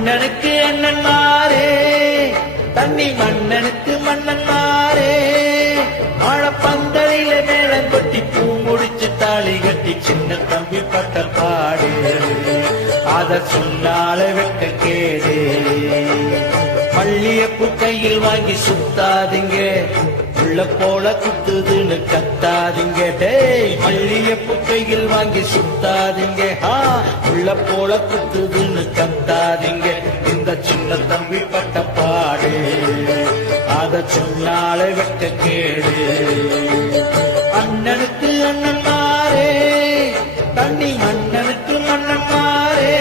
அண்ணனுக்கு அண்ணன் மாறே தண்ணி மன்னனுக்கு மன்னன் மாறே ஆழப்பந்தலில மேளம் கொட்டி பூ முடிச்சு தாலி கட்டி சின்ன தம்பி பட்ட பாடு அத சொன்னால வெட்ட கேடு மல்லியப்பூ கையில் வாங்கி சுத்தாதீங்க உள்ள போல குத்துதுன்னு கத்தாதீங்க டேய் மல்லியப்பூ கையில் வாங்கி சுத்தாதீங்க உள்ள போல குத்துதுன்னு கத்தாதீங்க இந்த சின்ன தம்பி பட்ட பாடு அத சொன்னால வெட்ட கேடு அண்ணனுக்கு அண்ணன் மாறே தண்ணி மன்னனுக்கு மன்னன் மாறே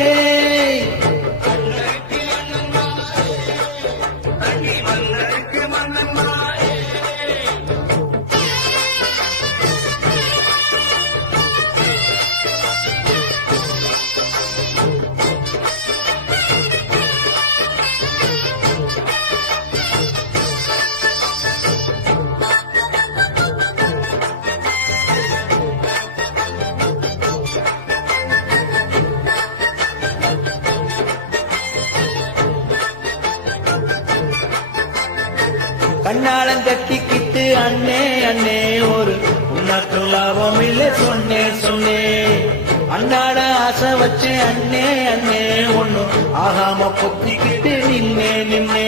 கண்ணாலம் கட்டிக்கிட்டு அண்ணே அண்ணே ஒரு உனக்கு லாபம் இல்லை சொன்னே அண்ணாட ஆசை வச்சு அண்ணே அண்ணே ஒண்ணு ஆகாம பொத்திக்கிட்டு நின்னே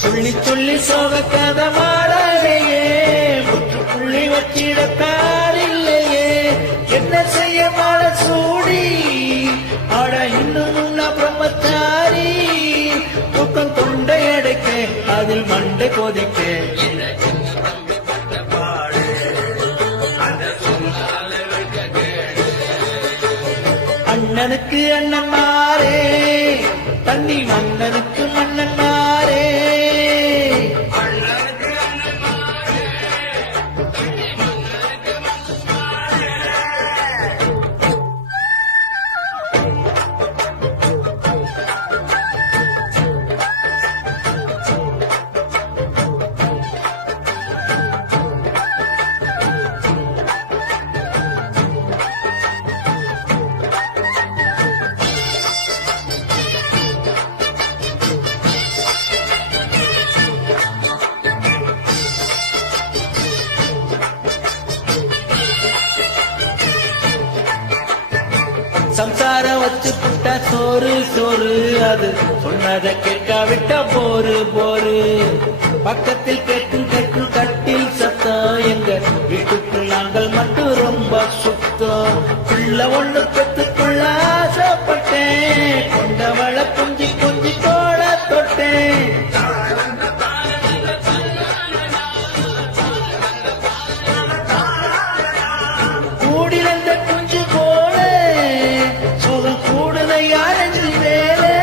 சொல்லி சொல்லி சோக கதை மாடலையே முற்றுப்புள்ளி வச்சிட காரில்லையே என்ன செய்ய மாட சூடி ஆட இன்னும் பிரம்மச்சாரி தூக்கம் தொண்டை அடைக்க அதில் மண்டை கொதிக்க அண்ணனுக்கு அண்ணன் மாறே தண்ணி மன்னனுக்கு மன்னன் மாறே சம்சாரம் வச்சு புட்டா சோறு சோறு அது சொன்னதை கேட்காவிட்ட போரு பக்கத்தில் கேட்கும் கட்டில் சத்தம் எங்க வீட்டுக்கு நாங்கள் மட்டும் ரொம்ப சுத்தம் பிள்ளை ஒண்ணு பெத்துக்குள்ள ஆசைப்பட்டேன் கொண்டவள கொஞ்சி கொஞ்சி தோள தொட்டேன் கூடிலந்த குஞ்சு போல சுகம் கூடுதையானது வேலை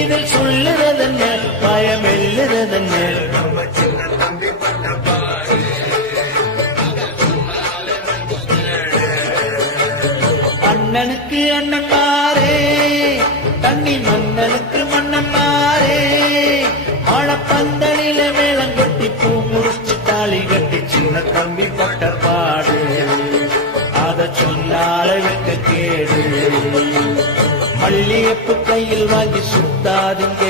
இதில் சொல்லுறதென்ன பயம் எழுதுறதென்ன அண்ணனுக்கு அண்ணன் மாறே தண்ணி மன்னனுக்கு மன்னன் மாறே ஆழப்பந்தலில மேளம் கொட்டி பூ முடிச்சு தாலி கட்டி சின்ன தம்பி பட்ட பாடு அத சொன்னால வெட்ட கேடு மல்லியப்பூ கையில் வாங்கி சுத்தாதீங்க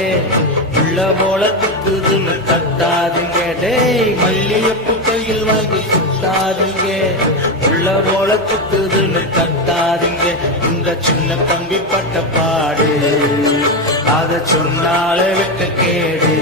உள்ள போல குத்துதுன்னு கத்தாதீங்க டேய் மல்லியப்பூ கையில் வாங்கி சுத்தாதீங்க உள்ள போல குத்துதுன்னு கத்தாதீங்க இந்த சின்ன தம்பி பட்ட பாடு அத சொன்னால வெட்ட கேடு